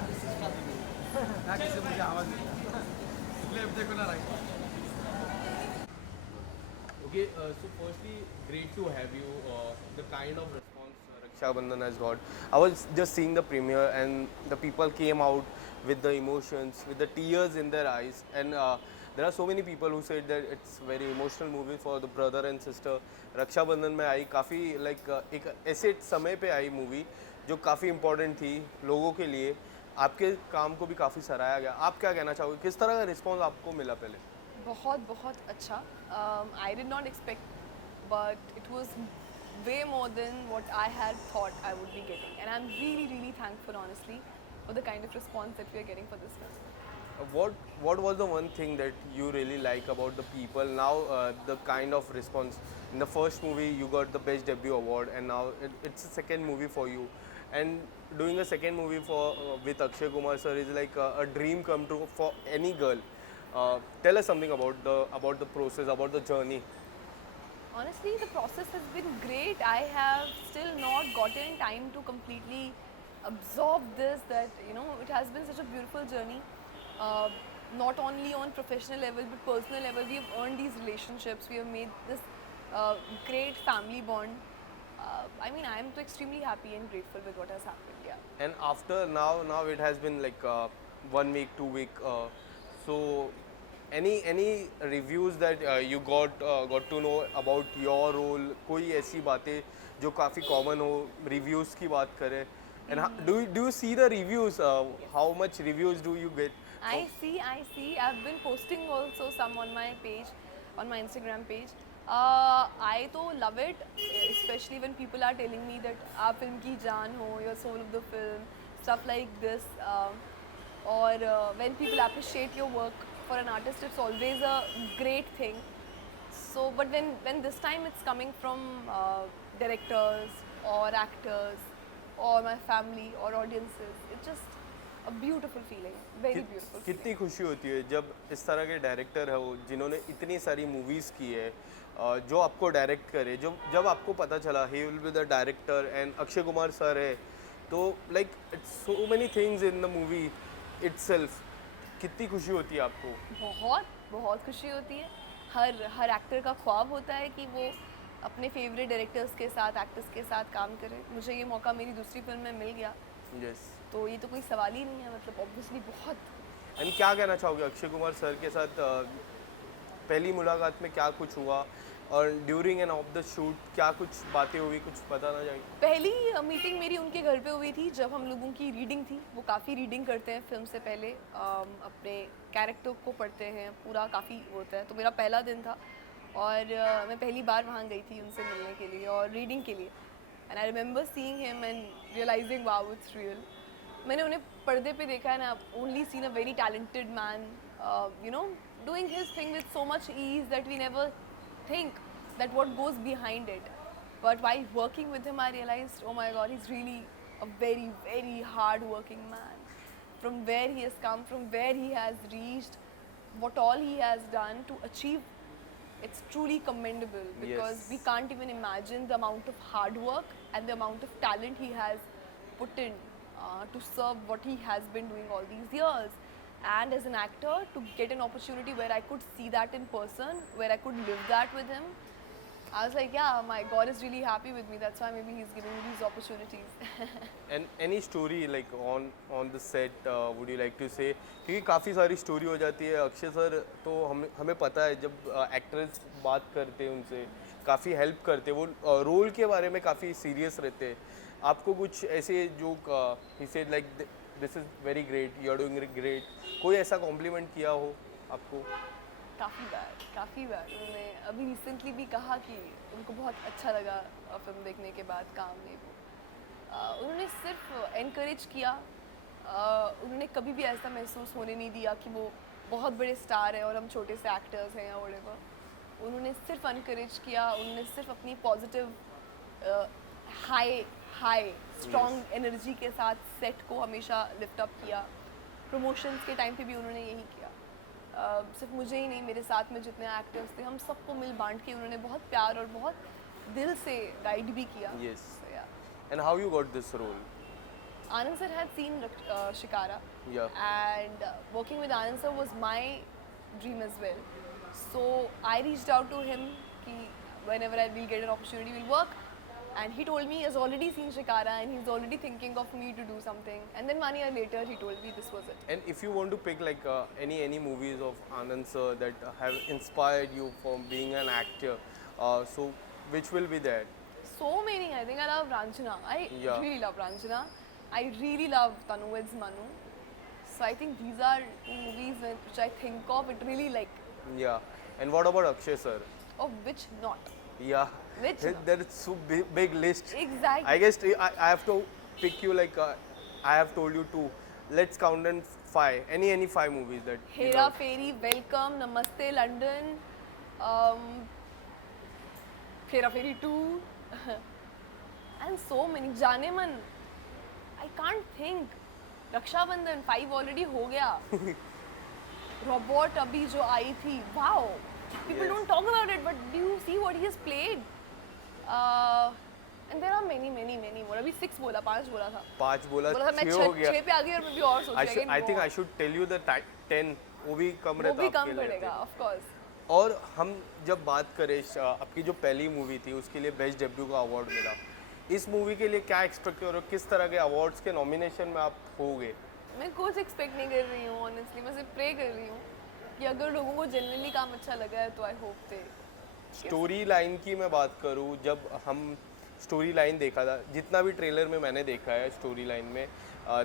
ना किसी मुझे आवाज़ नहीं इसलिए अब देखो ना right. Okay, so firstly, great to have you. The kind of response Raksha Bandhan has got. I was just seeing the premiere, and the people came out with the emotions, with the tears in their eyes, and there are so many people who said that it's very emotional movie for the brother and sister. रक्षा बंधन में आई काफ़ी एक ऐसे समय पे आई movie जो काफ़ी important थी लोगों के लिए. आपके काम को भी काफ़ी सराहा गया. आप क्या कहना चाहोगे, किस तरह का रिस्पॉन्स आपको मिला पहले? बहुत बहुत अच्छा. I did not expect but it was way more than what I had thought I would be getting, and I'm really really thankful honestly for the kind of response that we are getting for this film. What was the one thing that you really like about the people now? The kind of response in the first movie, you got the best debut award, and now it's a second movie for you, and doing a second movie for with Akshay Kumar sir is like a dream come true for any girl. Tell us something about the process, about the journey. Honestly, the process has been great. I have still not gotten time to completely absorb this. That it has been such a beautiful journey. Uh, Not only on professional level but personal level, we have earned these relationships. We have made this great family bond. I mean, I am extremely happy and grateful with what has happened. Yeah. And after now it has been like 1 week, 2 week. So any reviews that you got to know about your role? कोई ऐसी बातें जो काफ़ी common हो, reviews की बात करें. And do you see the reviews? Yes. How much reviews do you get? I see, I see. I've been posting also some on my page, on my Instagram page. I तो love it, especially when people are telling me that आप film की जान हो, you're soul of the film, stuff like this. Or when people appreciate your work for an artist, it's always a great thing. So, but when this time it's coming from directors or actors or my family or audiences, it's just a beautiful feeling, very beautiful feeling. कितनी खुशी होती है जब इस तरह के director हो जिन्होंने इतनी सारी मूवीज़ की है, जो आपको डायरेक्ट करे. जब आपको पता चला he will be the director and Akshay Kumar sir है, तो like it's so many things in the movie itself. कितनी खुशी होती है आपको? बहुत बहुत खुशी होती है. हर एक्टर का ख्वाब होता है कि वो अपने फेवरेट डायरेक्टर्स के साथ, एक्टर्स के साथ काम करे. मुझे ये मौका मेरी दूसरी फिल्म में मिल गया, यस. तो ये तो कोई सवाल ही नहीं है. मतलब ऑब्वियसली बहुत. एंड क्या कहना चाहोगे अक्षय कुमार सर के साथ? पहली मुलाकात में क्या कुछ हुआ, और during end of the shoot क्या कुछ बातें हुई, कुछ बताना चाहिए? पहली मीटिंग मेरी उनके घर पे हुई थी जब हम लोगों की रीडिंग थी. वो काफ़ी रीडिंग करते हैं फिल्म से पहले, अपने कैरेक्टर को पढ़ते हैं पूरा, काफ़ी होता है. तो मेरा पहला दिन था और मैं पहली बार वहाँ गई थी उनसे मिलने के लिए और रीडिंग के लिए. And I remember seeing him and realising wow it's real. मैंने उन्हें पर्दे पे देखा है ना, only seen a very talented man, doing his thing with so much ease that we never think that what goes behind it. But while working with him, I realized, oh my God, he's really a very, very hard working man. From where he has come, from where he has reached, what all he has done to achieve, it's truly commendable, because Yes. we can't even imagine the amount of hard work and the amount of talent he has put in to serve what he has been doing all these years. And as an actor, to get an opportunity where I could see that in person, where I could live that with him, I was like, yeah, my God is really happy with me. That's why maybe he's giving me these opportunities. And any story like on the set would you like to say? क्योंकि काफ़ी सारी story हो जाती है. Akshay sir तो हमें पता है जब एक्टर्स बात करते हैं उनसे काफ़ी हेल्प करते हैं, वो रोल के बारे में काफ़ी सीरियस रहते हैं. आपको कुछ ऐसे जो he said like this is very great, you are doing great, कोई ऐसा कॉम्प्लीमेंट किया हो आपको? काफ़ी बार उन्होंने अभी रिसेंटली भी कहा कि उनको बहुत अच्छा लगा फिल्म देखने के बाद काम में. वो उन्होंने सिर्फ एनकरेज किया. उन्होंने कभी भी ऐसा महसूस होने नहीं दिया कि वो बहुत बड़े स्टार हैं और हम छोटे से एक्टर्स हैं या व्हाटएवर. उन्होंने सिर्फ एनकरेज किया. उन्होंने सिर्फ अपनी positive high high strong energy के साथ सेट को हमेशा लिफ्ट अप किया. प्रमोशंस के टाइम पे भी उन्होंने यही किया. सिर्फ मुझे ही नहीं, मेरे साथ में जितने एक्टर्स थे हम सबको मिल बांट के उन्होंने बहुत प्यार और बहुत दिल से गाइड भी किया. Yes. So, yeah. And how you got this role? Anand sir had seen Shikara, Yeah. and working with Anand sir was my dream as well. So I reached out to him कि whenever we'll get an opportunity, we'll work. And he told me he has already seen Shikara and he's already thinking of me to do something. And then 1 year later, he told me this was it. And if you want to pick like any movies of Anand sir that have inspired you from being an actor, so which will be there? So many. I think I love Ranchana. I Yeah. really love Ranchana. I really love Tanuved's Manu. So I think these are two movies which I think of. It really like, Yeah. And what about Akshay sir? of which not. Yeah. Which not? There is so big list. Exactly. I guess I have to pick you like I have told you two. Let's count them five. Any five movies that you Hera love. Fairy, Welcome, Namaste London, um, Hera Fairy 2, and so many. Janeman. I can't think. Rakshabandhan 5 already हो गया. Robot अभी जो आई थी, wow. People Yes. don't talk about it, but do you see what he has played? And there are many more. अभी 6 बोला, 5 बोला था. पाँच बोला बोला था मैं 6 हो गया. 6 पे आ गई और मैं भी और सोच रही हूँ. I think I should tell you the 10. वो भी कम वो रहता भी आपके कम लिए. पड़ेगा, of course. और हम जब बात करें आपकी जो पहली मूवी थी उसके लिए बेस्ट डेब्यू का अवार्ड मिला. इस मूवी के लिए क्या एक्सपेक्ट कर रहे हो, किस तरह के अवार्ड्स के नॉमिनेशन में आप होगे? मैं कुछ एक्सपेक्ट नहीं कर रही हूँ ऑनेस्टली. मैं सिर्फ प्रे कर रही हूँ कि अगर लोगों को जेन्युइनली काम अच्छा लगा है तो I hope they. Story line की मैं बात करूँ, जब हम स्टोरी लाइन देखा था, जितना भी ट्रेलर में मैंने देखा है स्टोरी लाइन में,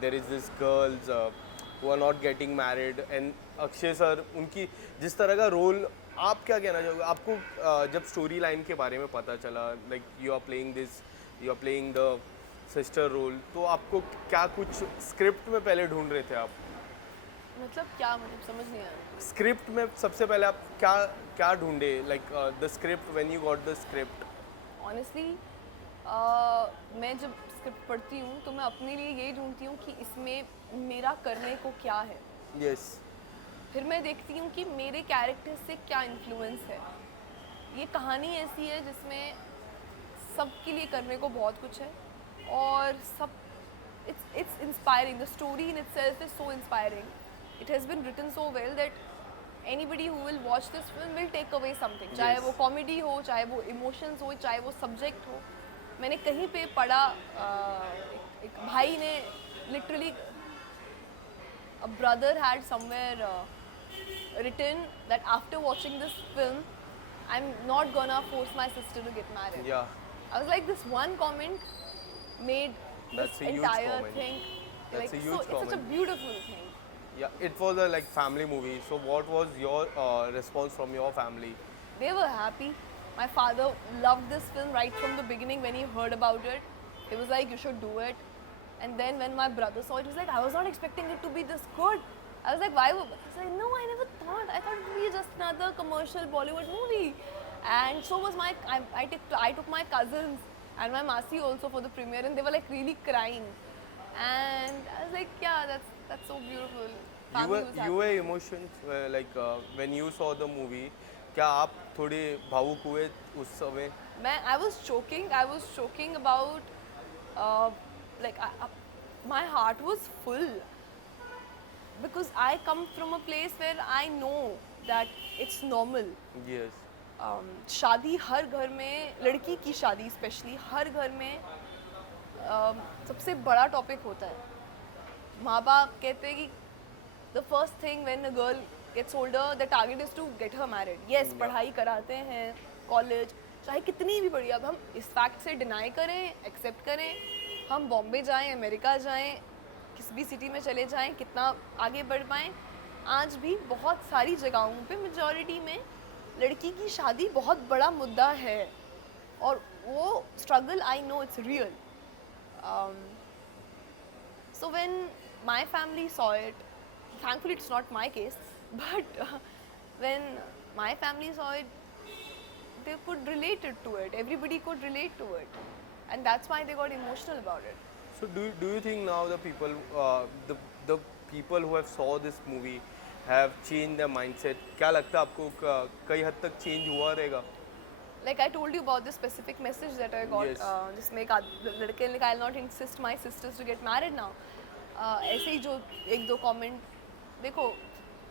there is this girls who are not getting married and Akshay sir, उनकी जिस तरह का रोल, आप क्या कहना चाहोगे? आपको जब स्टोरी लाइन के बारे में पता चला, like you are playing the sister role, तो आपको क्या कुछ स्क्रिप्ट में पहले ढूंढ रहे थे आप? मतलब क्या, मतलब समझ नहीं आ रहा. स्क्रिप्ट में सबसे पहले आप क्या ढूंढे, like the script, when you got the script? Honestly मैं जब स्क्रिप्ट पढ़ती हूँ तो मैं अपने लिए यही ढूंढती हूँ कि इसमें मेरा करने को क्या है. यस. फिर मैं देखती हूँ कि मेरे कैरेक्टर से क्या इन्फ्लुएंस है. ये कहानी ऐसी है जिसमें सबके लिए करने को बहुत कुछ है और सब it's inspiring. The story in itself is so inspiring. It has been written so well that anybody who will watch this film will take away something. चाहे Yes. वो कॉमेडी हो, चाहे वो इमोशंस हो, चाहे वो सब्जेक्ट हो. मैंने कहीं पे पढ़ा, एक भाई ने literally, a brother had somewhere written that after watching this film, I'm not gonna force my sister to get married. Yeah. I was like, this one comment made That's this a huge entire comment. thing. That's Like, a so huge it's such a comment. beautiful thing. Yeah, it was a like family movie. So what was your response from your family? They were happy. My father loved this film right from the beginning when he heard about it. He was like, you should do it. And then when my brother saw it, he was like, I was not expecting it to be this good. I was like, why? I was like, no, I never thought. I thought it would be just another commercial Bollywood movie. And so was I took my cousins and my Masi also for the premiere, and they were like really crying. And I was like, yeah, that's so beautiful. Family was happy. You were emotions like when you saw the movie. क्या आप थोड़े भावुक हुए उस समय? I was choking about, like, my heart was full. Because I come from a place where I know that it's normal. Yes. शादी हर घर में, लड़की की शादी स्पेशली हर घर में सबसे बड़ा टॉपिक होता है. माँ बाप कहते हैं कि the first thing when a girl gets older, the target is to get her married. Yes, पढ़ाई कराते हैं, कॉलेज, चाहे कितनी भी बड़ी. अब हम इस फैक्ट से डिनाई करें, एक्सेप्ट करें, हम बॉम्बे जाएं, अमेरिका जाएं, किसी भी सिटी में चले जाएं, कितना आगे बढ़ पाएं, आज भी बहुत सारी जगहों पे मेजॉरिटी में लड़की की शादी बहुत बड़ा मुद्दा है. और वो struggle, I know it's real. So when my family saw it, thankfully it's not my case, but when my family saw it, they could relate it to it. Everybody could relate to it, and that's why they got emotional about it. So do you think now the people who have saw this movie have changed their mindset? क्या लगता है आपको कई हद तक change हुआ रहेगा? Like I told you about the specific message that I got, Yes. जिसमें एक लड़के ने कहा, I'll not insist my sisters to get married now. ऐसे ही जो एक दो कमेंट, देखो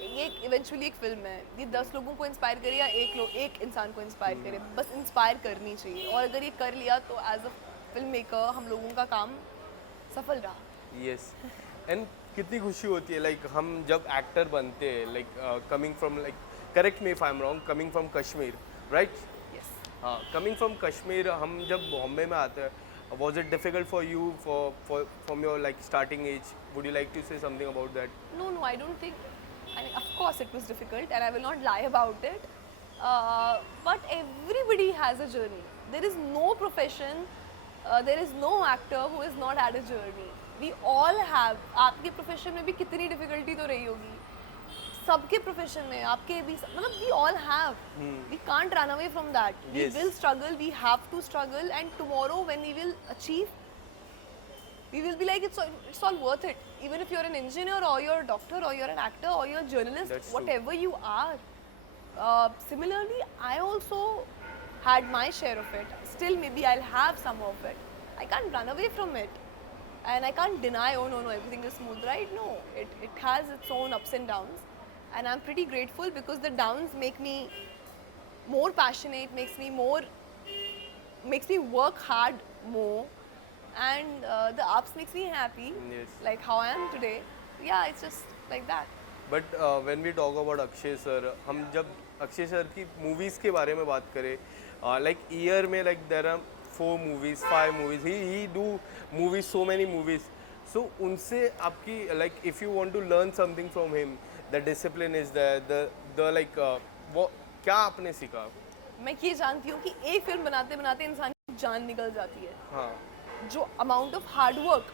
ये इवेंचुअली एक फिल्म है, ये 10 लोगों को इंस्पायर करे या एक इंसान को इंस्पायर करे, बस इंस्पायर करनी चाहिए, और अगर ये कर लिया तो एज अ फिल्म मेकर हम लोगों का काम सफल रहा. यस. एंड कितनी खुशी होती है लाइक हम जब एक्टर बनते हैं, like coming from, like correct me if I am wrong, coming from Kashmir, right? Yes. हाँ, कमिंग फ्रॉम कश्मीर, हम जब बॉम्बे में आते हैं, was it difficult for you from your like starting age? Would you like to say something about that? No, I don't think. I mean, of course, it was difficult, and I will not lie about it. But everybody has a journey. There is no profession, there is no actor who is not had a journey. We all have. आपके profession में भी कितनी difficulty तो रही होगी. सबके profession में, आपके भी, मतलब we all have. We can't run away from that. We Yes. will struggle. We have to struggle, and tomorrow when we will achieve, we will be like, it's all worth it. Even if you're an engineer or you're a doctor or you're an actor or you're a journalist, That's true. whatever you are. Similarly, I also had my share of it. Still, maybe I'll have some of it. I can't run away from it. And I can't deny, oh no, everything is smooth, right? No, it has its own ups and downs. And I'm pretty grateful because the downs make me more passionate, makes me work hard more. And the ups makes me happy, Yes. like how I am today. Yeah, it's just like that. But when we talk about Akshay sir, हम जब Akshay sir की movies के बारे में बात करें, like year में like there are 4 movies 5 movies, he do movies, so many movies. So उनसे आपकी like if you want to learn something from him, the discipline is the like वो क्या आपने सीखा? मैं ये जानती हूँ कि एक फिल्म बनाते बनाते इंसान की जान निकल जाती है. हाँ. जो अमाउंट ऑफ हार्ड वर्क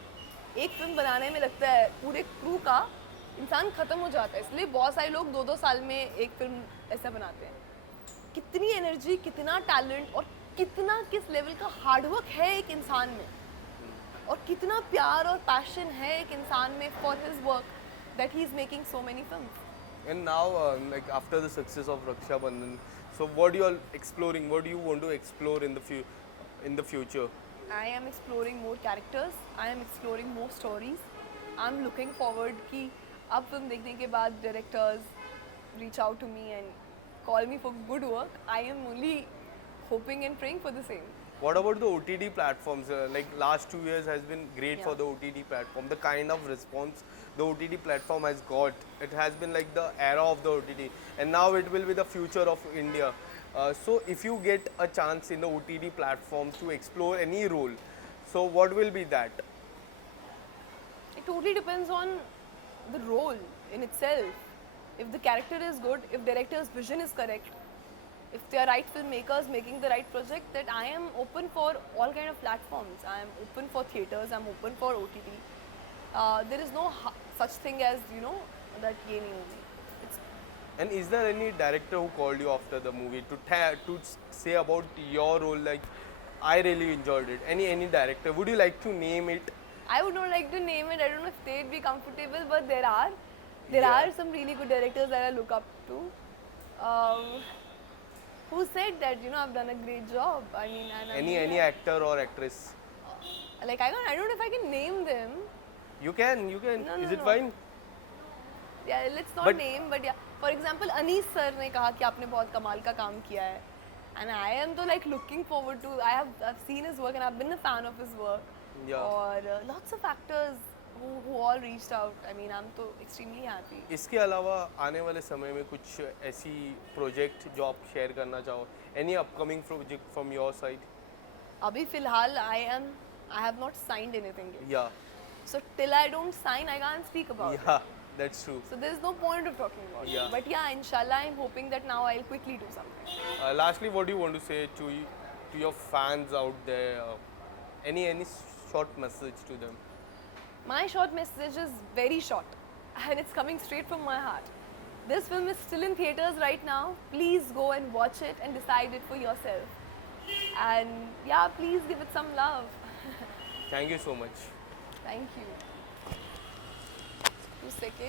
एक फिल्म बनाने में लगता है पूरे क्रू का, इंसान खत्म हो जाता है. इसलिए बहुत सारे लोग 2-2 साल में एक फिल्म ऐसा बनाते हैं. कितनी एनर्जी, कितना टैलेंट और कितना किस लेवल का हार्ड वर्क है एक इंसान में, और कितना प्यार और पैशन है एक इंसान में for his work, that he is making so many films. And now, like after the success of Raksha Bandhan, so what you are exploring? What do you want to explore in the future? I am exploring more characters. I am exploring more stories. I'm looking forward कि अब film देखने के बाद directors reach out to me and call me for good work. I am only hoping and praying for the same. What about the OTT platforms? Like last 2 years has been great for Yeah. the OTT platform. The kind of response the OTT platform has got, it has been like the era of the OTT, and now it will be the future of India. So if you get a chance in the OTT platform to explore any role, so what will be that? It totally depends on the role in itself. If the character is good, if director's vision is correct, if they are right filmmakers making the right project, that I am open for all kind of platforms. I am open for theaters. I'm open for OTT. There is no such thing as, you know, that ye nahi hogi. It's And is there any director who called you after the movie to say about your role, like I really enjoyed it? Any director? Would you like to name it? I would not like to name it. I don't know if they'd be comfortable, but there are Yeah. some really good directors that I look up to. Who said that, you know, I've done a great job. I mean, and Any actor or actress? like I don't know if I can name them. You can. No, Is no, it no. fine? Yeah, let's not But- name, but yeah. For example, Anis sir ने कहा कि आपने बहुत कमाल का काम किया है, and I am तो like looking forward to. I've seen his work and I've been a fan of his work. Yeah. और lots of actors who all reached out. I mean, I'm तो extremely happy. इसके अलावा आने वाले समय में कुछ ऐसी प्रोजेक्ट जो आप शेयर करना चाहो? Any upcoming project from your side? अभी फिलहाल I have not signed anything yet. Yeah. So till I don't sign, I can't speak about it. Yeah, that's true. So there's no point of talking about Yeah. it. But yeah, inshallah, I'm hoping that now I'll quickly do something. Lastly, what do you want to say to your fans out there? Any short message to them? My short message is very short, and it's coming straight from my heart. This film is still in theaters right now. Please go and watch it and decide it for yourself. And yeah, please give it some love. Thank you so much. Thank you. 2 seconds.